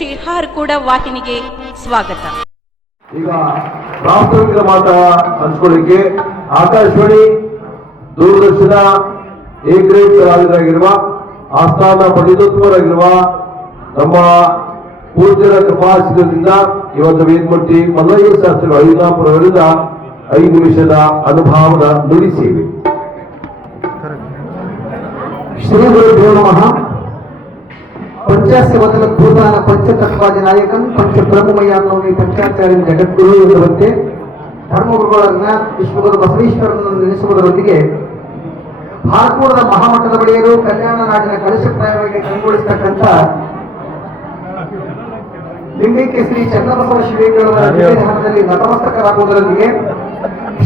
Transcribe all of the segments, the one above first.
ಶ್ರೀ ಹಾರ್ಕೂಡ ವಾಹಿನಿಗೆ ಸ್ವಾಗತ. ಈಗ ಪ್ರಾಸ್ತಾವಿಕ ಮಾತಾ ಹಂಚ್ಕೊಳ್ಳಿಕ್ಕೆ ಆಕಾಶವಾಣಿ ದೂರದರ್ಶನ ಎ ಗ್ರೇಡ್ ಕಲಾವಿದರಾಗಿರುವ ಆಸ್ಥಾನ ಪಂಡಿತೋತ್ತಮರಾಗಿರುವ ನಮ್ಮ ಪೂಜ್ಯರ ಕೃಪಾಶೀಲದಿಂದ ಇವತ್ತು ವೇದಮಟ್ಟಿ ಮಲ್ಲಯ್ಯ ಶಾಸ್ತ್ರಿಗಳು ಐನಾಪುರವರಿಂದ 5 ನಿಮಿಷದ ಅನುಭವದ ನುಡಿಸಿವೆ. ಶ್ರೀ ಗುರುಭ್ಯೋ ನಮಃ. ಪಂಚಾಸ್ಯವದಲ ಭೂತಾನ ಪಂಚತತ್ವಾದಿ ನಾಯಕನ್ ಪಂಚ ಬ್ರಹ್ಮಮಯ ಅನ್ನೋನಿ ಪಂಚಾಚಾರ್ಯ ಜಗದ್ಗುರು ಎನ್ನುವಂತೆ ಧರ್ಮಗುರುಗಳನ್ನ ವಿಶ್ವಗುರು ಬಸವೇಶ್ವರನನ್ನು ನೆನೆಸುವುದರೊಂದಿಗೆ ಹಾರ್ಕೂಡದ ಮಹಾಮಠದ ಬಳಿಯರು ಕಲ್ಯಾಣ ನಾಡಿನ ಕಲಶಪ್ರಾಯವಾಗಿ ಕಂಗೊಳಿಸತಕ್ಕಂಥ ಲಿಂಗೈಕ್ಯ ಶ್ರೀ ಚನ್ನಬಸವ ಶಿವೇಶ್ವರರ ವಿದ್ಯಾಧಾನದಲ್ಲಿ ನತಮಸ್ತಕರಾಗುವುದರೊಂದಿಗೆ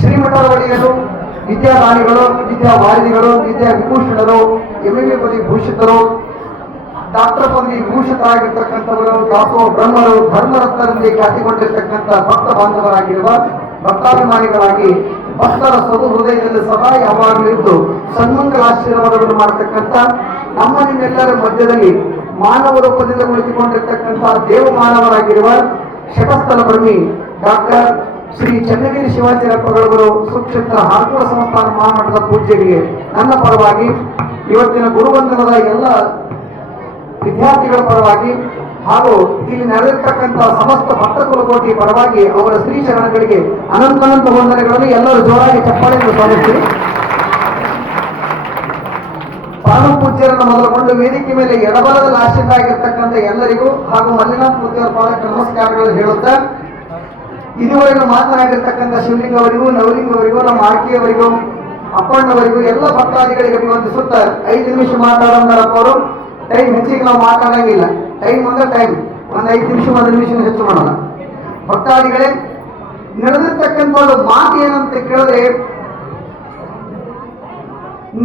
ಶ್ರೀಮಠದ ಬಳಿಯರು ವಿದ್ಯಾದಾನಿಗಳು, ವಿದ್ಯಾವಾರಿಧಿಗಳು, ವಿದ್ಯಾ ವಿಭೂಷಣರು, ಎಂಎಲ್ಎ ಪದವಿ ಭೂಷಿತರು, ಡಾಕ್ಟರ್ ಪದವಿ ಭೂಷಿತರಾಗಿರ್ತಕ್ಕಂಥವರು, ದಾಸೋಹ ಬ್ರಹ್ಮರು, ಧರ್ಮರತ್ನರಲ್ಲಿ ಖ್ಯಾತಿಗೊಂಡಿರ್ತಕ್ಕಂಥ ಭಕ್ತ ಬಾಂಧವರಾಗಿರುವ ಭಕ್ತಾಭಿಮಾನಿಗಳಾಗಿ ಭಕ್ತರ ಸದು ಹೃದಯದಲ್ಲಿ ಸದಾ ಯಾವಾಗಲೂ ಇದ್ದು ಸನ್ಮಂಗಲಾಶೀರ್ವಾದವನ್ನು ಮಾಡತಕ್ಕಂಥ ನಮ್ಮ ನಿಮ್ಮೆಲ್ಲರ ಮಧ್ಯದಲ್ಲಿ ಮಾನವ ರೂಪದಿಂದ ಕುಳಿತುಕೊಂಡಿರ್ತಕ್ಕಂಥ ದೇವಮಾನವರಾಗಿರುವ ಶಟಸ್ಥಲ ಬ್ರಹ್ಮಿ ಡಾಕ್ಟರ್ ಶ್ರೀ ಚನ್ನಗಿರಿ ಶಿವಾಚಾರ್ಯಪ್ಪಗಳವರು ಸುಕ್ಷೇತ್ರ ಹಾರ್ಕೂಡ ಸಂಸ್ಥಾನ ಮಹಾಮಠದ ಪೂಜ್ಯರಿಗೆ ನನ್ನ ಪರವಾಗಿ, ಇವತ್ತಿನ ಗುರುವಂದನದ ಎಲ್ಲ ವಿದ್ಯಾರ್ಥಿಗಳ ಪರವಾಗಿ ಹಾಗೂ ಇಲ್ಲಿ ನಡೆದಿರ್ತಕ್ಕಂಥ ಸಮಸ್ತ ಭಕ್ತ ಕುಲಕೋಟಿ ಪರವಾಗಿ ಅವರ ಶ್ರೀ ಚರಣಗಳಿಗೆ ಅನಂತ ವಂದನೆಗಳನ್ನು ಎಲ್ಲರೂ ಜೋರಾಗಿ ಚಪ್ಪಾಳೆಯನ್ನು ಸ್ವಾಗತಿಸಿ. ಪರಮ ಪೂಜ್ಯರನ್ನು ಮೊದಲುಗೊಂಡು ವೇದಿಕೆ ಮೇಲೆ ಎಡಬಲದಲ್ಲಿ ಆಶ್ರಿತರಾಗಿರ್ತಕ್ಕಂಥ ಎಲ್ಲರಿಗೂ ಹಾಗೂ ಮಲ್ಲಿನಾಥ್ ಮೂರ್ತಿಯವರ ಪಾದಕ್ಕೆ ನಮಸ್ಕಾರಗಳನ್ನು ಹೇಳುತ್ತಾ, ಇದುವರೆಗೂ ಮಾತನಾಡಿರ್ತಕ್ಕಂಥ ಶಿವಲಿಂಗ ಅವರಿಗೂ, ನವಲಿಂಗ ಅವರಿಗೂ, ನಮ್ಮ ಆರ್ಕೆಯವರಿಗೂ, ಅಪ್ಪಣ್ಣವರಿಗೂ ಎಲ್ಲ ಭಕ್ತಾದಿಗಳಿಗೆ ಅಭಿವಂದಿಸುತ್ತಾ 5 ನಿಮಿಷ ಮಾತಾಡೋರು. ಟೈಮ್ ಹೆಚ್ಚಿಗೆ ನಾವು ಮಾತಾಡಂಗಿಲ್ಲ. ಟೈಮ್ ಅಂದ್ರೆ ಟೈಮ್, ಒಂದು 5 ನಿಮಿಷ 1 ನಿಮಿಷ ಹೆಚ್ಚು ಮಾಡೋಣ. ಭಕ್ತಾದಿಗಳೇ, ನಡೆದಿರ್ತಕ್ಕಂಥ ಒಂದು ಮಾತು ಏನಂತ ಕೇಳಿದ್ರೆ,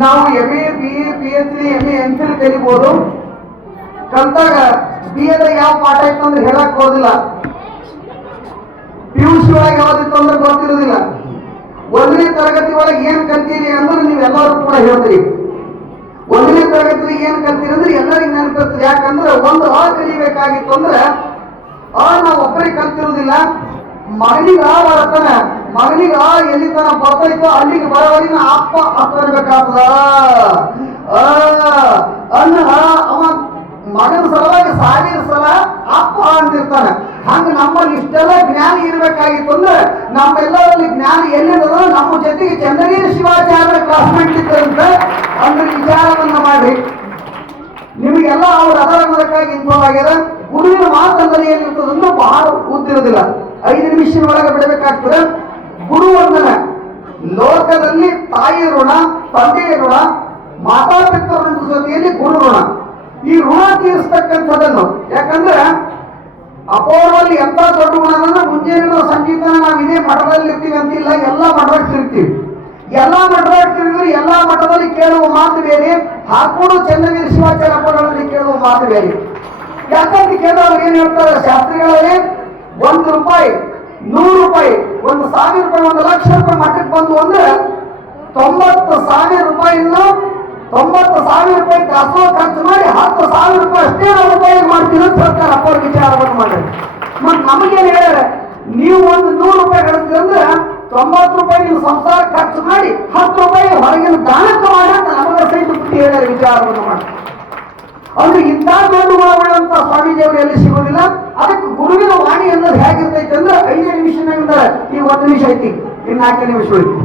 ನಾವು MA, BA, PhD, MA, MPhil ಕಲಿಬಹುದು. ಕಲ್ತಾಗ BA ಯಾವ ಪಾಠ ಇತ್ತು ಅಂದ್ರೆ ಹೇಳಕ್ ಹೋದಿಲ್ಲ, PUC ಒಳಗೆ ಯಾವ್ದಿತ್ತು ಅಂದ್ರೆ ಗೊತ್ತಿರೋದಿಲ್ಲ. 1ನೇ ತರಗತಿ ಒಳಗೆ ಏನ್ ಕಲ್ತೀರಿ ಅಂದ್ರೆ ನೀವೆಲ್ಲರೂ ಕೂಡ ಹೇಳ್ತೀರಿ. 1ನೇ ತರಗತಿ ಏನ್ ಕಲ್ತೀರಿ ಅಂದ್ರೆ ಎಲ್ಲರಿಗೂ ನೆನಪಿರ್ತದೆ. ಯಾಕಂದ್ರೆ ಒಂದು ಕಲಿಬೇಕಾಗಿತ್ತು ಅಂದ್ರೆ ನಾವು ಒಬ್ಬರಿಗೆ ಕಲ್ತಿರೋದಿಲ್ಲ. ಮಗನಿಗೆ ಬರತನ, ಮಗನಿಗೆ ಎಲ್ಲಿ ತನ ಬರ್ತೈತೋ ಅಲ್ಲಿಗೆ ಬರೋವರಿನ ಅಪ್ಪ ಅರ್ಬೇಕಾಗ್ತದ ಅನ್ನ ಅವ ಮಗನ ಸಲುವಾಗಿ 1000 ಸಲ ಅಪ್ಪ ಅಂತಿರ್ತಾನೆ. ಹಂಗ ನಮ್ಮಲ್ಲಿ ಇಷ್ಟೆಲ್ಲ ಜ್ಞಾನ ಇರ್ಬೇಕಾಗಿತ್ತು ಅಂದ್ರೆ ನಮ್ಮೆಲ್ಲರಲ್ಲಿ ಜ್ಞಾನ ಎಲ್ಲಿದ ನಮ್ಮ ಜೊತೆಗೆ ಚನ್ನಗಿರಿ ಶಿವಾಚಾರ್ಯ ಕ್ಲಾಸ್ಮೇಟ್ ಇದ್ದಂತ ಅಂದ್ರೆ ವಿಚಾರವನ್ನ ಮಾಡಿ ನಿಮಗೆಲ್ಲ ಅವ್ರ ಅದರ ಮೂಲಕ್ಕಾಗಿ ಇಂಥವಾಗ್ಯದ. ಗುರುವಿನ ಮಾತಂದರೆ ಏನಿರ್ತದಂದ್ರೆ ಬಹಳ ಓದ್ತಿರೋದಿಲ್ಲ, 5 ನಿಮಿಷದ ಒಳಗೆ ಬಿಡಬೇಕಾಗ್ತದೆ. ಗುರುವಂದನ ಲೋಕದಲ್ಲಿ ತಾಯಿ ಋಣ, ತಂದೆಯ ಋಣ, ಮಾತಾಪಿತರ ಜೊತೆಯಲ್ಲಿ ಗುರು ಋಣ. ಈ ಋಣ ತೀರಿಸ್ತಕ್ಕಂಥದ್ದನ್ನು, ಯಾಕಂದ್ರೆ ಅಪೋರ್ವಲ್ಲಿ ಎಂತ ದೊಡ್ಡ ಗುಣ ಅಂದ್ರೆ ಮುಂಜಾನೆ ಸಂಗೀತನ ನಾವು ಇದೇ ಮಠದಲ್ಲಿ ಇರ್ತೀವಿ ಅಂತಿಲ್ಲ, ಎಲ್ಲ ಮಠದಾಗ ತಿರ್ತೀವಿ. ಎಲ್ಲ ಮಠದಾಗ ತಿರುಗಿದ್ರೆ ಎಲ್ಲ ಮಠದಲ್ಲಿ ಕೇಳುವ ಮಾತು ಬೇರೆ, ಹಾರ್ಕೂಡ ಚನ್ನಗಿರಿ ಶಿವಾಚಾರ್ಯಪ್ಪಗಳಲ್ಲಿ ಕೇಳುವ ಮಾತು ಬೇರೆ. ಯಾಕಂತ ಕೇಳಿದ್ರೆ ಅವ್ರು ಏನ್ ಹೇಳ್ತಾರೆ ಶಾಸ್ತ್ರಿಗಳಲ್ಲಿ, 1 ರೂಪಾಯಿ, 100 ರೂಪಾಯಿ, 1000 ರೂಪಾಯಿ, 1 ಲಕ್ಷ ರೂಪಾಯಿ ಮಠಕ್ಕೆ ಬಂದು ಅಂದ್ರೆ 90,000 ರೂಪಾಯಿನ 90,000 ರೂಪಾಯಿ ದಾಸೋಹ ಖರ್ಚು ಮಾಡಿ 10,000 ರೂಪಾಯಿ ಅಷ್ಟೇ ನಾವು ಉಪಯೋಗ ಮಾಡ್ತೀವಿ ಅಂತ ಹೇಳ್ತಾರೆ. ಅಪ್ಪ ವಿಚಾರವನ್ನು ಮಾಡಿ ಮತ್ತೆ ನಮಗೇನು ಹೇಳ್ಯಾರ, ನೀವು 100 ರೂಪಾಯಿ ಗಳಿಸ್ತೀರಿ ಅಂದ್ರೆ 90 ರೂಪಾಯಿ ನೀವು ಸಂಸಾರ ಖರ್ಚು ಮಾಡಿ 10 ರೂಪಾಯಿ ಹೊರಗಿನ ದಾನಕ್ಕೆ ಮಾಡಿ ಅಂತ ನಮಗೆ ಸಹಿತ ಬುದ್ಧಿ ಹೇಳ್ಯಾರ ವಿಚಾರವನ್ನು ಮಾಡಿ. ಅಂದ್ರೆ ಇಂಥ ದೊಡ್ಡ ಗುಣವುಳ್ಳಂತ ಸ್ವಾಮೀಜಿಯವರು ಎಲ್ಲಿ ಸಿಗೋದಿಲ್ಲ. ಅದಕ್ಕೆ ಗುರುವಿನ ವಾಣಿ ಅನ್ನೋದು ಹೇಗಿರ್ತೈತೆ ಅಂದ್ರೆ 5 ನಿಮಿಷದಿಂದ ಈಗ 1 ನಿಮಿಷ ಐತಿ, ಇನ್ನು 4 ನಿಮಿಷ ಉಳಿತು.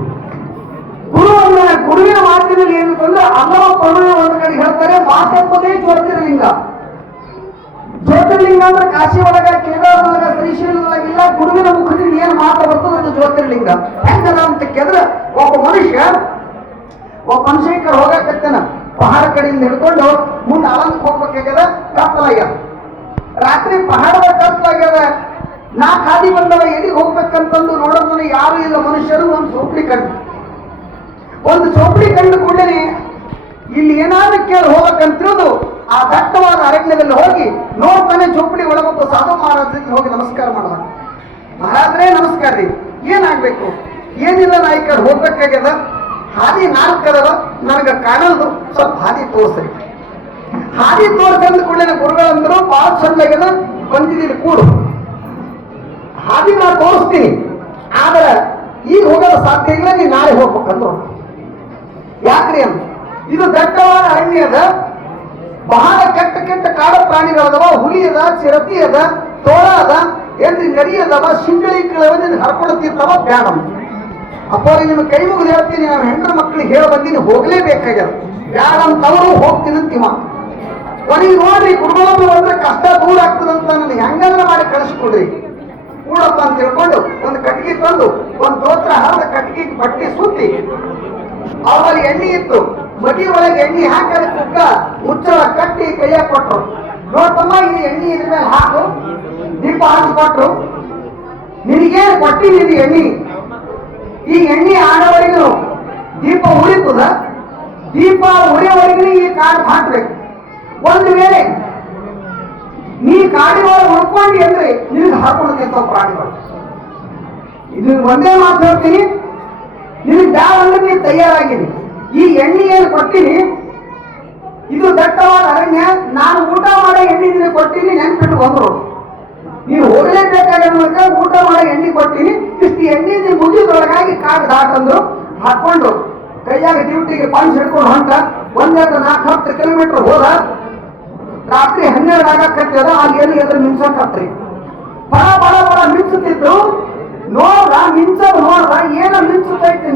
ಗುರುವಿನ ಮಾತಿನಲ್ಲಿ ಏನಂತಂದ್ರೆ ಅಲ್ಲವ ಪರ್ವ ಒಂದು ಕಡೆ ಹೇಳ್ತಾರೆ, ಮಾತೆಂಬುದೇ ಜ್ಯೋತಿರ್ಲಿಂಗ. ಜ್ಯೋತಿರ್ಲಿಂಗ ಅಂದ್ರೆ ಕಾಶಿ ಒಳಗ, ಕೇದಾರದೊಳಗ, ಶ್ರೀಶೈಲದೊಳಗಿಲ್ಲ. ಗುರುವಿನ ಮುಖದಿಂದ ಏನ್ ಮಾತು ಬರ್ತದೆ ಅದು ಜ್ಯೋತಿರ್ಲಿಂಗ. ಹೆಂಗದ ಅಂತ ಕೇಳಿದ್ರೆ, ಒಬ್ಬ ಮನುಷ್ಯ ಈ ಕಡೆ ಹೋಗಕತ್ತೇನ, ಪಹಾಡ ಕಡೆಯಿಂದ ಹಿಡ್ಕೊಂಡು ಮುಂದೆ ಅಲಂಕ್ ಹೋಗ್ಬೇಕಾಗ್ಯದ, ಕತ್ತಲಾಗ್ಯದ. ರಾತ್ರಿ ಪಹಾಡದ ಕತ್ತಲಾಗ್ಯದ. ನಾ ಖಾದಿ ಬಂದವ ಎಲ್ಲಿಗೆ ಹೋಗ್ಬೇಕಂತಂದು ನೋಡೋದನ್ನ ಯಾರು ಇಲ್ಲ ಮನುಷ್ಯರು. ಒಂದು ಚೌಪಡಿ ಕಂಡು ಕೂಡಲೇ ಇಲ್ಲಿ ಏನಾದ್ರೂ ಕೇಳಿ ಹೋಗ್ಬೇಕಂತಿರೋದು ಆ ದಟ್ಟವಾದ ಅರಣ್ಯದಲ್ಲಿ ಹೋಗಿ ನೋಡ್ತಾನೆ. ಚೌಪಡಿ ಒಳಗೊಬ್ಬ ಸಾಧು ಮಹಾರಾಜರಿಗೆ ಹೋಗಿ ನಮಸ್ಕಾರ ಮಾಡಿದ. ಮಹಾರಾಜರೇ ನಮಸ್ಕಾರ ರೀ, ಏನಾಗ್ಬೇಕು? ಏನಿಲ್ಲ, ನಾ ಈ ಕಡೆ ಹೋಗ್ಬೇಕಾಗ್ಯದ, ಹಾದಿ 4 ಅದಾವ, ನನಗೆ ಕಾಣಲ್ದು, ಸ್ವಲ್ಪ ಹಾದಿ ತೋರಿಸ್ರಿ. ಹಾದಿ ತೋರ್ಸಂದ ಕೂಡಲೇ ಗುರುಗಳಂದ್ರು ಬಹಳ ಚಂದಾಗದ ಬಂದಿದ್ದೀನಿ ಕೂಡು ಹಾದಿ ನಾ ತೋರಿಸ್ತೀನಿ, ಆದ್ರೆ ಈಗ ಹೋಗೋದು ಸಾಧ್ಯ ಇಲ್ಲ, ನೀ ನಾಳೆ ಹೋಗ್ಬೇಕಂದ್ರು. ಯಾಕ್ರಿ ಅಂತ, ಇದು ದಟ್ಟವಾದ ಅರಣ್ಯ ಅದ, ಬಹಳ ಕೆಟ್ಟ ಕೆಟ್ಟ ಕಾಡು ಪ್ರಾಣಿಗಳದವ, ಹುಲಿ ಅದ, ಚಿರತಿ ಅದ, ತೋಳ ಅದ, ಏನ್ರಿ ನರಿ ಅದಾವ, ಶಿಂಗಳಿ ಕಿಳವನ್ನ ಹರ್ಕೊಳ್ತಿರ್ತಾವ, ಬ್ಯಾಡ ಅಪ್ಪ ನಿಮ್ಮ ಕೈ ಮುಗಿದು ಹೇಳ್ತೀನಿ, ನಾನು ಹೆಣ್ಣು ಮಕ್ಕಳಿಗೆ ಹೇಳ ಬಂದೀನಿ, ಹೋಗ್ಲೇಬೇಕಾಗ್ಯದ, ಬ್ಯಾಡ ಅಂತವರು ಹೋಗ್ತೀನಿ ಅಂತಿವ. ಕೊನೆಗೆ ನೋಡ್ರಿ ಕುಟುಂಬ ಬಂದ್ರೆ ಕಷ್ಟ ದೂರ ಆಗ್ತದಂತ ನನಗೆ ಹೆಂಗಂದ್ರೆ ಮಾಡಿ ಕಳಿಸ್ಕೊಡ್ರಿ ಕೂಡಪ್ಪ ಅಂತ ಹೇಳ್ಕೊಂಡು ಒಂದು ಕಟ್ಟಿಗೆ ತಂದು ಒಂದು ದೋತ್ರ ಹರಿದ ಕಟ್ಟಿಗೆ ಬಟ್ಟೆ ಸುತ್ತಿ ಅವರಲ್ಲಿ ಎಣ್ಣೆ ಇತ್ತು, ಮಡಿ ಒಳಗೆ ಎಣ್ಣೆ ಹಾಕಿ ಅದಕ್ಕೆ ಕುಕ್ಕ ಮುಚ್ಚಳ ಕಟ್ಟಿ ಕೈಯಾಗ ಕೊಟ್ರು. ನೋಡ್ತಮ್ಮ ಈ ಎಣ್ಣೆ ಇದ್ರ ಮೇಲೆ ಹಾಕು, ದೀಪ ಹಚ್ಕೊಟ್ರು. ನಿನಗೇನು ಕೊಟ್ಟಿದ್ದೀನಿ ಎಣ್ಣೆ, ಈ ಎಣ್ಣೆ ಆಡೋವರೆಗೂ ದೀಪ ಉರಿತದ, ದೀಪ ಉರಿಯವರೆಗೂ ಈ ಕಾಡು ಹಾಕ್ಬೇಕು. ಒಂದು ವೇಳೆ ನೀ ಕಾಡಿನೊಳಗೆ ಉಳ್ಕೊಂಡಿ ಅಂದ್ರೆ ನಿನಗೆ ಹಾಕೊಂಡು ಪ್ರಾಣಿಗಳು. ಇದು ಒಂದೇ ಮಾತು ಹೇಳ್ತೀನಿ, ನಿನಗೆ ಬ್ಯಾಡ ಅಂದ್ರೆ ನೀನು ತಯಾರಾಗಿನಿ. ಈ ಎಣ್ಣೆ ಏನು ಕೊಟ್ಟಿನಿ, ಇದು ದಟ್ಟವಾದ ಅರಣ್ಯ, ನಾನು ಊಟ ಮಾಡೋ ಎಣ್ಣೆ ನಿನಗೆ ಕೊಟ್ಟಿನಿ, ನೆನ್ಪಿಟ್ಟು ಬಂದ್ರು. ನೀನು ಹೋಗಲೇಬೇಕಾಗಿರ್ಬೇಕ, ಊಟ ಮಾಡೋ ಎಣ್ಣೆ ಕೊಟ್ಟಿನಿ, ಇಷ್ಟು ಎಣ್ಣೆ ನೀನು ಮುಗಿದೊಳಗಾಗಿ ಕಾಡು ದಾಟಂದ್ರು. ಹಾಕೊಂಡು ಕೈಯಾಗ ಡ್ಯೂಟಿಗೆ ಪಂಚ್ ಹಿಡ್ಕೊಂಡು ಹೊಂಟ 1-4-10 ಕಿಲೋಮೀಟರ್ ಹೋದ. ರಾತ್ರಿ 12 ಆಗಕತ್ತದ, ಅಲ್ಲಿ ಏನು ಎದುರು ಮಿಂಚಕತ್ರಿ, ಬಡ ಬಡ ಬಡ ಮಿಂಚುತ್ತಿದ್ರು. ನೋಡ್ದ ಮಿಂಚದ್ ನೋಡ್ದ, ಏನೋ ಮಿಂಚುತ್ತೈತೆ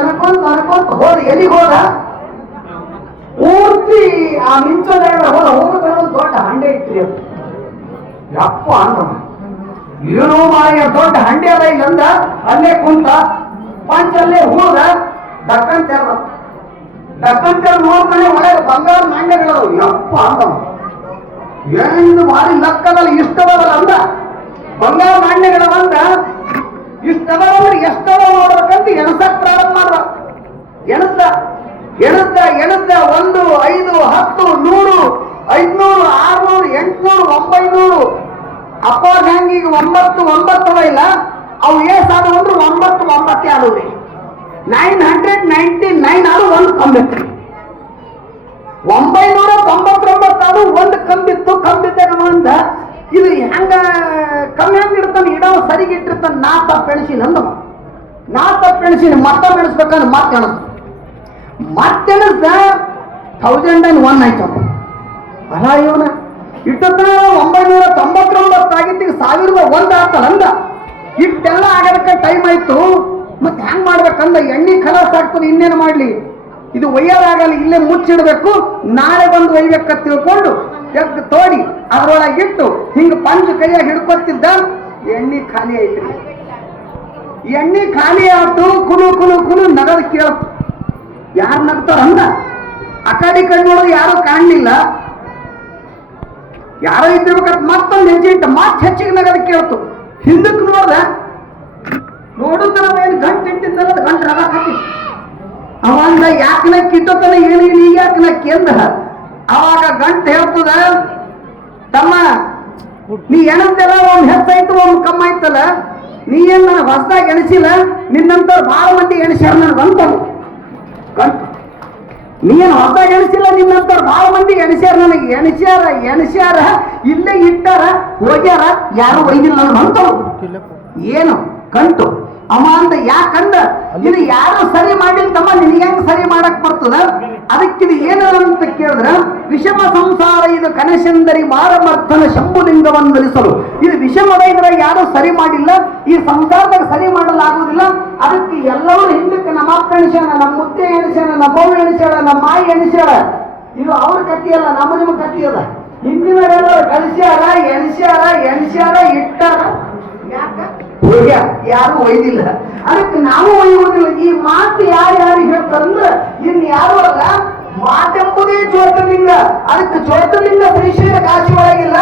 ಅನ್ಕೊಂತ ಹೋದ. ಎಲ್ಲಿಗೆ ಹೋದ, ಪೂರ್ತಿ ಆ ಮಿಂಚದ ಹೋಗೋದ್ರ ಒಂದು ದೊಡ್ಡ ಹಂಡೆ ಇತ್ರಿ. ಅದು ಯಪ್ಪ ಅಂದ, ಏನೋ ಮಾಯ ದೊಡ್ಡ ಹಂಡೆ ಅದ ಇಲ್ಲಂದ. ಅಲ್ಲೇ ಕುಂತ ಪಂಚಲ್ಲೇ ಹೋದ, ದಕ್ಕಂತ ನೋಡ್ತಾನೆ ಒಳಗೆ ಬಂಗಾರ ನಾಣ್ಯಗಳು. ಯಪ್ಪ ಅಂದ, ಏನಿದು ಭಾರಿ ಲಕ್ಕದಲ್ಲ, ಇಷ್ಟದಲ್ಲ ಅಂದ. ಬಂಗಾರ ನಾಣ್ಯಗಳ ಬಂದ ಇಷ್ಟದವಂದ್ರೆ ಎಷ್ಟದ ನೋಡ್ಬೇಕಂತ ಎಣಸಕ್ ಪ್ರಾರಂಭ ಮಾಡ್ದ. ಎಣಸ್ದ 1, 5, 10, 100, 500, 600, 800, 900. ಅಪ್ಪ ಹ್ಯಾಂಗೀಗ 9 ಇಲ್ಲ, ಅವು ಏಸಾದ ಅಂದ್ರೆ 9 ಆಡೋರಿ, 999 ಆಡು ಒಂದು ಕಂಬಿತ್ರಿ. 999 ಆಡು ಒಂದು ಕಂಬಿತ್ತು. ಕಂಬಿದ್ದಾಗ ಅಂದ, ಇದು ಹೆಂಗ ಕಮ್ಮಿ ಹೆಂಗಿರ್ತಾನೆ, ಇಡೋ ಸರಿಗಿಟ್ಟಿರ್ತಾನೆ. ನಾ ತಪ್ಪೆಣಿಸಿ ಮತ್ತೆ ಬೆಳೆಸ್ಬೇಕಂದ್ರೆ ಮತ್ತೆಣಿಸ್ದ 1001 ಆಯ್ತು. ಅಲ್ಲ ಇವನ ಇಟ್ಟತ್ತ 999 ಆಗಿತ್ತು, 1001 ಆತಲ್ಲ ಅಂದ. ಇಷ್ಟೆಲ್ಲ ಆಗೋದಕ್ಕೆ ಟೈಮ್ ಆಯ್ತು. ಮತ್ತೆ ಹೆಂಗ್ ಮಾಡ್ಬೇಕಂದ, ಎಣ್ಣೆ ಖಲಾಸ್ ಆಗ್ತದೆ, ಇನ್ನೇನು ಮಾಡ್ಲಿ, ಇದು ಒಯ್ಯೋದಾಗಲ್ಲ, ಇಲ್ಲೇ ಮುಚ್ಚಿಡ್ಬೇಕು, ನಾಳೆ ಬಂದು ಒಯ್ಬೇಕಂತ ತಿಳ್ಕೊಂಡು ತೆಗ್ದು ತೋಡಿ ಅದ್ರೊಳಗಿಟ್ಟು ಹಿಂಗ ಪಂಚ ಕೈಯಾಗ ಹಿಡ್ಕೊತಿದ್ದ. ಎಣ್ಣೆ ಖಾಲಿ ಐತ್ರಿ. ಎಣ್ಣೆ ಖಾಲಿ ಆಯ್ತು. ಕುಲು ನಗದ ಕೇಳ್ತು. ಯಾರು ನಗ್ತಾರ ಅಂದ, ಆ ಕಡೆ ನೋಡೋದು ಯಾರು ಕಾಣಲಿಲ್ಲ, ಯಾರೋ ಇದ್ದಿರ್ಬೇಕಂತ ಮತ್ತೊಂದು ಹೆಜ್ಜೆ ಇಟ್ಟ, ಹೆಚ್ಚಿಗೆ ನಗದ ಕೇಳ್ತು. ಹಿಂದಕ್ಕೆ ನೋಡುತ್ತ ಏನು ಗಂಟು ಇಟ್ಟಿದ್ದಲ್ಲ, ಗಂಟು ರಗ ಹಾಕಿ ಅವಂದ ಯಾಕೆ ನಕ್ಕಿ ಇಟ್ಟತನ, ಏನು ಈಗ ಯಾಕೆ ನಕ್ಕಿ ಅಂದ. ಅವಾಗ ಗಂಟು ಹೇಳ್ತದ, ತಮ್ಮ ನೀ ಎಣಸ್ದೆಲ್ಲ ಒಮ್ಮೆ ಹೆಚ್ಚಾಯ್ತು ಒಮ್ಮೆ ಕಮ್ಮ ಆಯ್ತಲ್ಲ, ನೀ ಏನ್ ನನಗೆ ಹೊಸದಾಗಿ ಎಣಿಸಿಲ್ಲ, ನಿನ್ನಂತವ್ರು ಬಹಳ ಮಂದಿ ಎಣಿಸ್ಯಾರ ನನಗೆ ಅಂತವು. ಗಂಟು ನೀನು ಹೊಸದಾಗಿ ಎಣಿಸಿಲ್ಲ, ನಿನ್ನಂತವ್ರು ಬಹಳ ಮಂದಿ ಎಣಿಸ್ಯಾರ ನನಗೆ. ಎಣಿಸ್ಯಾರ ಇಲ್ಲೇ ಇಟ್ಟಾರ, ಹೋಗ್ಯಾರ, ಯಾರು ಒಯ್ದಿಲ್ಲ ನನಗೆ ಅಂತವು. ಏನು ಗಂಟು ಅಮ್ಮ ಅಂದ. ಯಾಕಂದ, ಇದು ಯಾರು ಸರಿ ಮಾಡಿಲ್ಲ ತಮ್ಮ, ನಿನಗೆ ಹೆಂಗ್ ಸರಿ ಮಾಡಕ್ ಬರ್ತದ, ಅದಕ್ಕಿದು ಏನಂತ ಕೇಳಿದ್ರ, ವಿಷಮ ಸಂಸಾರ ಇದು ಕನಸೆಂದರಿ ಮಾರಮರ್ಥನ ಶಂಭುಲಿಂಗವನ್ನು ನಿಲ್ಲಿಸಲು. ಇದು ವಿಷಮದ ಇದ್ರ ಯಾರು ಸರಿ ಮಾಡಿಲ್ಲ, ಈ ಸಂಸಾರದಾಗ ಸರಿ ಮಾಡಲಾಗುವುದಿಲ್ಲ. ಅದಕ್ಕೆ ಎಲ್ಲರೂ ಹಿಂದಕ್ಕೆ ನಮ್ಮ ಅಪ್ಪ ಎಣಿಸ್ಯಾಣ, ನಮ್ಮ ಮುತ್ತೆ ಎಣಿಸ್ಯಾಣ, ನಮ್ಮ ಅವ್ವ ಎಣಿಸ್ಯಾಳ, ನಮ್ಮ ಮಾಯಿ ಎಣಿಸ್ಯಾಳ. ಇದು ಅವ್ರ ಕಥೆಯಲ್ಲ, ನಿಮ್ಮ ಕಥೆ ಅದ. ಹಿಂದಿನವರೆಲ್ಲ ಎಣಿಸ್ಯಾರ ಇಟ್ಟಾರ, ಯಾಕ ಯಾರು ಒಯ್ದಿಲ್ಲ, ಅದಕ್ಕೆ ನಾವು ಒಯ್ಯುವುದಿಲ್ಲ. ಈ ಮಾತು ಯಾರು ಹೇಳ್ತಾರಂದ್ರೆ ಇನ್ ಯಾರು ಅಲ್ಲ, ಮಾತೆಂಬುದೇ ಜ್ಯೋತಿರ್ಲಿಂಗ. ಅದಕ್ಕೆ ಜ್ಯೋತಿರ್ಲಿಂಗ ಶ್ರೀಶೈಲ ಕಾಶಿ ಒಳಗಿಲ್ಲ,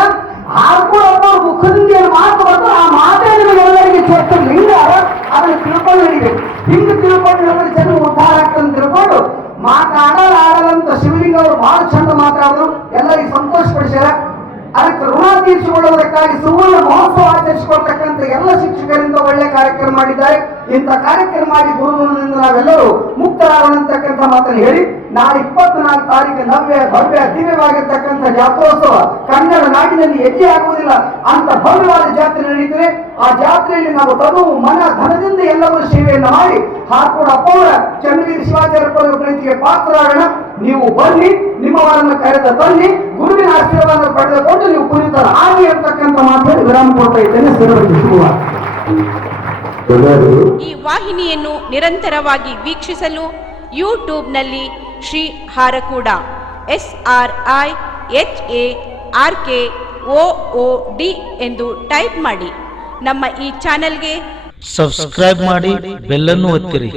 ಹಾಡ್ಕೊಳ್ಳೋ ಮುಖದಿಂದ ಮಾತು ಬಂದು ಆ ಮಾತೇ ನಿಮಗೆಲ್ಲರಿಗೆ ಜ್ಯೋತಿರ್ಲಿಂಗ. ಅದನ್ನು ತಿಳ್ಕೊಂಡು ನಡಿಬೇಕು. ಹಿಂಗೆ ತಿಳ್ಕೊಂಡು ಹೇಳಿದ್ರೆ ಜನ ಉದ್ಧಾರ ಆಗ್ತಂತ ತಿಳ್ಕೊಂಡು ಆಡಲಂತ ಶಿವಲಿಂಗ ಅವರು ಬಹಳ ಚಂದ ಮಾತಾಡಿದ್ರು, ಎಲ್ಲರಿಗೆ ಸಂತೋಷ ಪಡಿಸ್ಯಾರ. ಅದಕ್ಕೆ ಋಣ ತೀರಿಸಿಕೊಳ್ಳುವುದಕ್ಕಾಗಿ ಸುವರ್ಣ ಮಹೋತ್ಸವ ಆಚರಿಸಿಕೊಳ್ತಕ್ಕಂಥ ಎಲ್ಲ ಶಿಕ್ಷಕರಿಂದ ಒಳ್ಳೆ ಕಾರ್ಯಕ್ರಮ ಮಾಡಿದ್ದಾರೆ. ಇಂಥ ಕಾರ್ಯಕ್ರಮ ಮಾಡಿ ಗುರುಗಳಿಂದ ನಾವೆಲ್ಲರೂ ಮುಕ್ತರಾಗೋಣಂತಕ್ಕಂಥ ಮಾತನ್ನು ಹೇಳಿ, ನಾಳೆ 24 ತಾರೀಕು ಭವ್ಯ ದಿವ್ಯವಾಗಿರ್ತಕ್ಕಂಥ ಜಾತ್ರೋತ್ಸವ ಕನ್ನಡ ನಾಡಿನಲ್ಲಿ ಎಲ್ಲಿ ಆಗುವುದಿಲ್ಲ ಅಂತ ಭವ್ಯವಾದ ಜಾತ್ರೆ ನಡೀತದೆ. ಆ ಜಾತ್ರೆಯಲ್ಲಿ ನಾವು ತನು ಮನ ಧನದಿಂದ ಎಲ್ಲರೂ ಸೇವೆಯನ್ನು ಮಾಡಿ ಹಾರ್ಕೋಡ್ ಅಪ್ಪವರ ಚನ್ನವೀರ ಶಿವಾಚಾರ್ಯ ಪ್ರೀತಿಗೆ ಪಾತ್ರರಾಗೋಣ. ನೀವು ಬನ್ನಿ, ನಿಮ್ಮವರನ್ನು ಕರೆದ ಬನ್ನಿ, ಗುರುವಿನ ಆಶೀರ್ವಾದ ಪಡೆದುಕೊಂಡು ನೀವು ಪುನೀತರ ಆಗಿ ಅಂತಕ್ಕಂಥ ಮಾತನ್ನು ವಿರಾಮ ಕೊಡ್ತಾ ಇದ್ದೇನೆ. ಶುಭವಾದ. ಈ ವಾಹಿನಿಯನ್ನು ನಿರಂತರವಾಗಿ ವೀಕ್ಷಿಸಲು ಯೂಟ್ಯೂಬ್ನಲ್ಲಿ ಶ್ರೀ ಹಾರಕೂಡ SRIHARKOOD ಎಂದು ಟೈಪ್ ಮಾಡಿ. ನಮ್ಮ ಈ ಚಾನೆಲ್ಗೆ ಸಬ್ಸ್ಕ್ರೈಬ್ ಮಾಡಿ, ಬೆಲ್ಲನ್ನು ಒತ್ತಿರಿ.